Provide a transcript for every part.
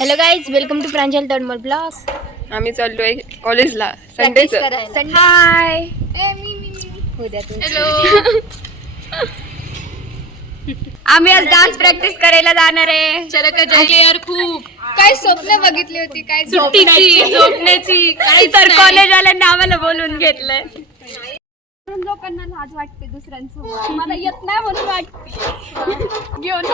Hello guys, welcome to Pranjal Tadmal blogs. आम्ही चाललोय कॉलेजला संडेचं. हाय. आम्ही आज डान्स प्रॅक्टिस करायला जाणार आहे. यार खूप काय स्वप्न बघितली होती, काय झोपण्याची काही तर कॉलेजवाल्यांनी आम्हाला बोलून घेतलंय. लोकांना लाज वाटते दुसऱ्यांसोबत, मला येत नाही म्हणून वाटते. घेऊन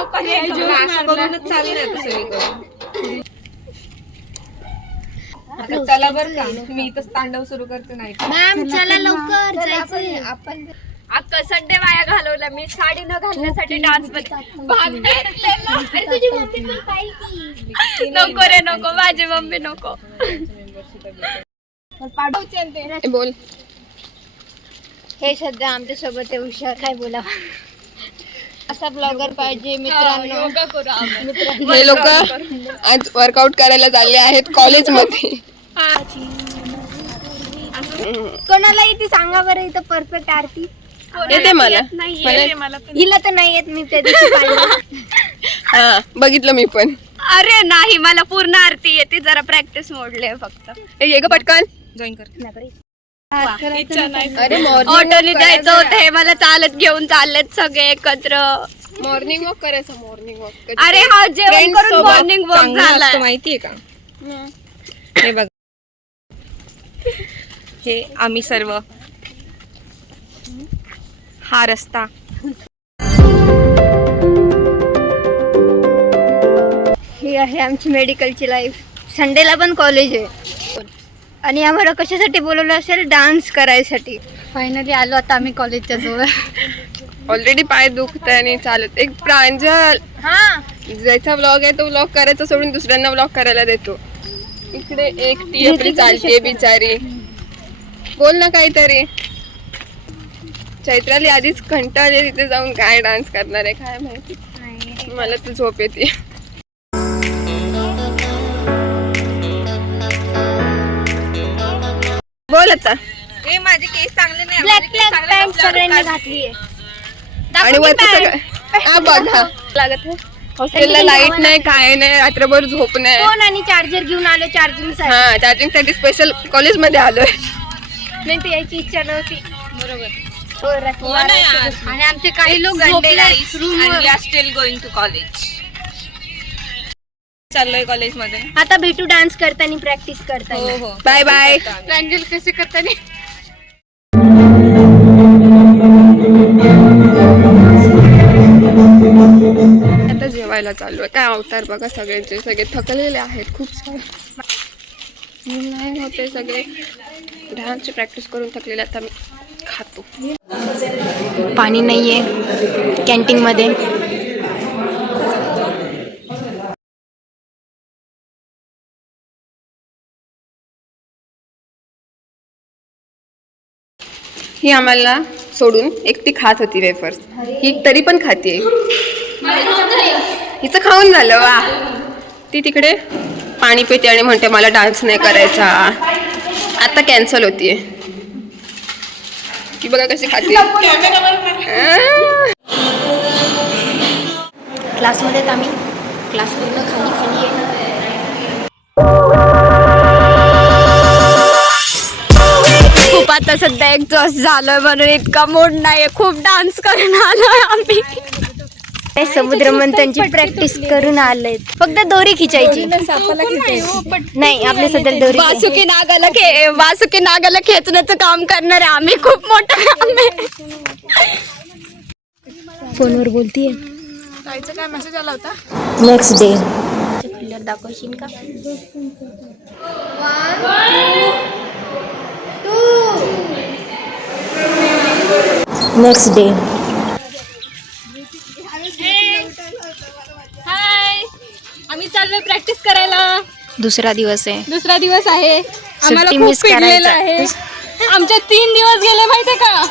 आता चला बर का, मी इथं तांडव सुरू करते. नाही मॅम चला लवकर जायचंय आपण. अक्का संडे वाया घालवला मी साडी न घालण्यासाठी डान्स मध्ये. नको रे नको, माझी मम्मी नको. बोल. हे सध्या आमच्या सोबत आहे हुशार, काय बोला. असा ब्लॉगर पाहिजे मित्रांनो. हे लोक आज वर्कआउट करायला चालले आहेत कॉलेजमध्ये. कोणाला येते सांगा बरं इथं परफेक्ट आरती. येते मला. हिला तर नाही येत, मी त्या दिवशी पाहिलं. हा बघितलं मी पण. अरे नाही, मला पूर्ण आरती येते, जरा प्रॅक्टिस मोडले फक्त. ये ग पटकन जॉईन कर. अरे ऑटोने जायचं होतं, हे मला चालत घेऊन चाललेत सगळे एकत्र. मॉर्निंग वॉक करायचं. Morning walk. अरे हा जेवण करून मॉर्निंग वॉक झाला माहितीये का? हे बघ, हे आम्ही सर्व, हा रस्ता. ही आहे आमची मेडिकलची लाईफ. संडेला पण कॉलेज आहे आणि आम्हाला कशासाठी बोलवलं असेल, डान्स करायसाठी. फायनली आलो आता आम्ही कॉलेजच्या जवळ. ऑलरेडी पाय दुखत आणि चालत. एक प्रांजल ज्याचा व्लॉग आहे तो व्लॉग करायचा सोडून दुसऱ्यांना व्लॉग करायला देतो. इकडे एकटी आपली चालते बिचारी. बोल ना काहीतरी. चैत्राली आधीच कंटाळले, तिथे जाऊन काय डान्स करणार आहे काय माहिती. मला तर झोप येते. बोल आता. हे माझे केस चांगले नाही. ब्लॅक ब्लॅक पॅन्ट सगळ्यांनी घातली आहे. आणि वरती सगळं बघा लागत आहे. हॉस्टेलला लाईट नाही, काय नाही, रात्रभर झोप नाही. फोन आणि चार्जर घेऊन आलो चार्जिंग साठी. हा चार्जिंग साठी स्पेशल कॉलेज मध्ये आलोय. नाही तर यायची इच्छा नव्हती. बरोबर. आणि आमचे काही लोक स्टील गोइंग टू कॉलेज. चाललोय कॉलेज मध्ये. आता भेटू डान्स करताना, प्रॅक्टिस करताना. हो. Bye bye. प्रांजल कसे करताना. आता जेवायला चालू आहे. काय अवतार बघा सगळ्यांचे. सगळे थकलेले आहेत खूप सारे. नाही होते सगळे डान्सची प्रॅक्टिस करून थकलेले. आता मी खातो. पाणी नाहीये कॅन्टीन मध्ये. ही आम्हाला सोडून एकटी खात होती वेफर्स. ही तरी पण खाते. हिचं खाऊन झालं वा. ती तिकडे पाणी पिते आणि म्हणते मला डान्स नाही करायचा. आता कॅन्सल होतीये. की बघा कशी खाते. क्लासमध्ये आम्ही क्लासमधनं खाली खाली आहे. खूप आता सध्या एक्झॉस्ट झालोय म्हणून इतका मूड नाहीये. खूप डान्स करून आलोय आम्ही. समुद्र मंथनची प्रॅक्टिस करून आलोय. फक्त दोरी खिचायची नाही. आपल्या सध्या दोरी वासुकी नागाला खेचण्याचं काम करणार आहे आम्ही. खूप मोठं काम आहे. फोनवर बोलतीये. काय मेसेज आला होता? नेक्स्ट डे दाखवशील का? Next day. हाय, आम्ही चाललोय प्रॅक्टिस करायला. दुसरा दिवस आहे. दुसरा दिवस आहे. आम्हाला सुट्टी खूप मिस पिडलेलं आहे. आमचे 3 दिवस गेले माहितीये का?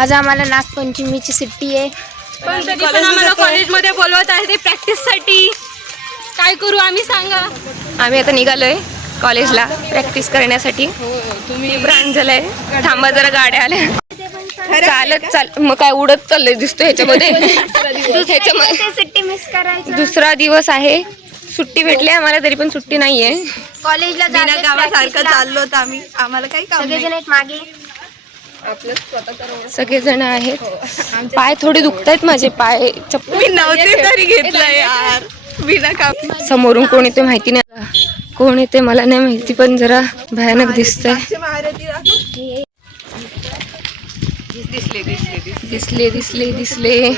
आज आम्हाला नागपंचमीची सुट्टी आहे. पण तरी पण आम्हाला कॉलेजमध्ये बोलवत आहे ते प्रॅक्टिस साठी. काय करू आम्ही सांगा? आम्ही आता निघालोय कॉलेजला प्रॅक्टिस करण्यासाठी. तुम्ही प्रांजल आहे. थांबा जरा गाड्या आल्या. चालत चाल मग काय उडत चाललंय दिसतो ह्याच्यामध्ये. सुट्टी मिस करायची. दुसरा दिवस आहे, सुट्टी भेटली आम्हाला तरी पण सुट्टी नाहीये. कॉलेजला गावासारखं चाललो होतं आम्ही, आम्हाला काही काम नाही. सगळेजण आहेत मागे. आपलं स्वतःचा सगळेजण आहेत. पाय थोडे दुखतायत माझे पाय. मी नव्हते तरी घेतलंय यार, बिना काम. समोरून कोण येते माहिती नाही, कोण येते मला नाही माहिती, पण जरा भयानक दिसतंय. दिसले.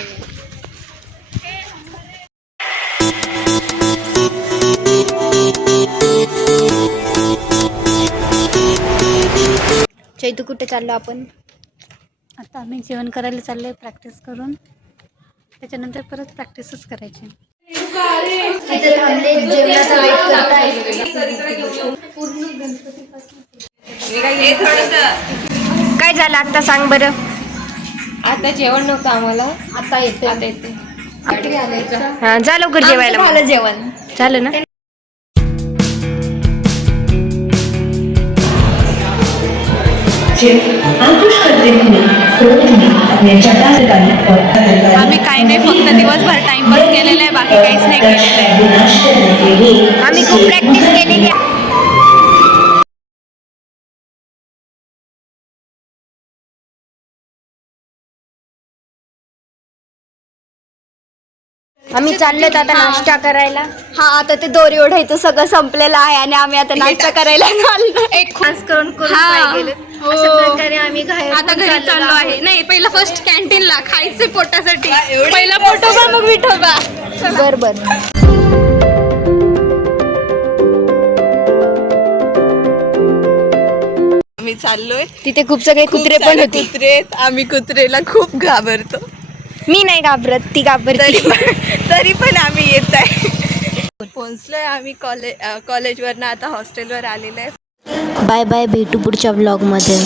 चैतू कुठे चाललो आपण? आता आम्ही जेवण करायला चाललोय प्रॅक्टिस करून, त्याच्यानंतर परत प्रॅक्टिसच करायची. तिथे थांबले, जेवणाचा वेट करताय. काय झालं आता सांग बरं. आता जेवण नव्हतं आम्हाला, आता येते. येते. हा जा लवकर जेवायला. झालं जेवण. झालं ना. आम्ही काही नाही, फक्त दिवसभर टाइमपास केलेला आहे, बाकी काहीच नाही केलेलं आहे. आम्ही खूप प्रॅक्टिस केलेली आहे. आम्ही चाललोत आता नाश्ता करायला. हा, आता ते दोरी ओढायचं सगळं संपलेलं आहे आणि आम्ही आता नाश्ता करायला चाललो. एक खास करून पाय गेले. अशा प्रकारे आम्ही आता घरी चाललो आहे. नाही, पहिला फर्स्ट कॅन्टीनला खायचे पोटासाठी. पहिला पोटोबा मग विठोबा. बर आम्ही चाललोय. तिथे खूप सगळे कुत्रे पण होते. कुत्रे, आम्ही कुत्रेला खूप घाबरतो. मी नाही घाबरत, ती घाबरती. तरी पण आम्ही येत आहे. पोहोचलोय आम्ही कॉलेजवरनं आता हॉस्टेलवर आलेलो आहे. बाय बाय, भेटू पुढच्या व्लॉग मध्ये.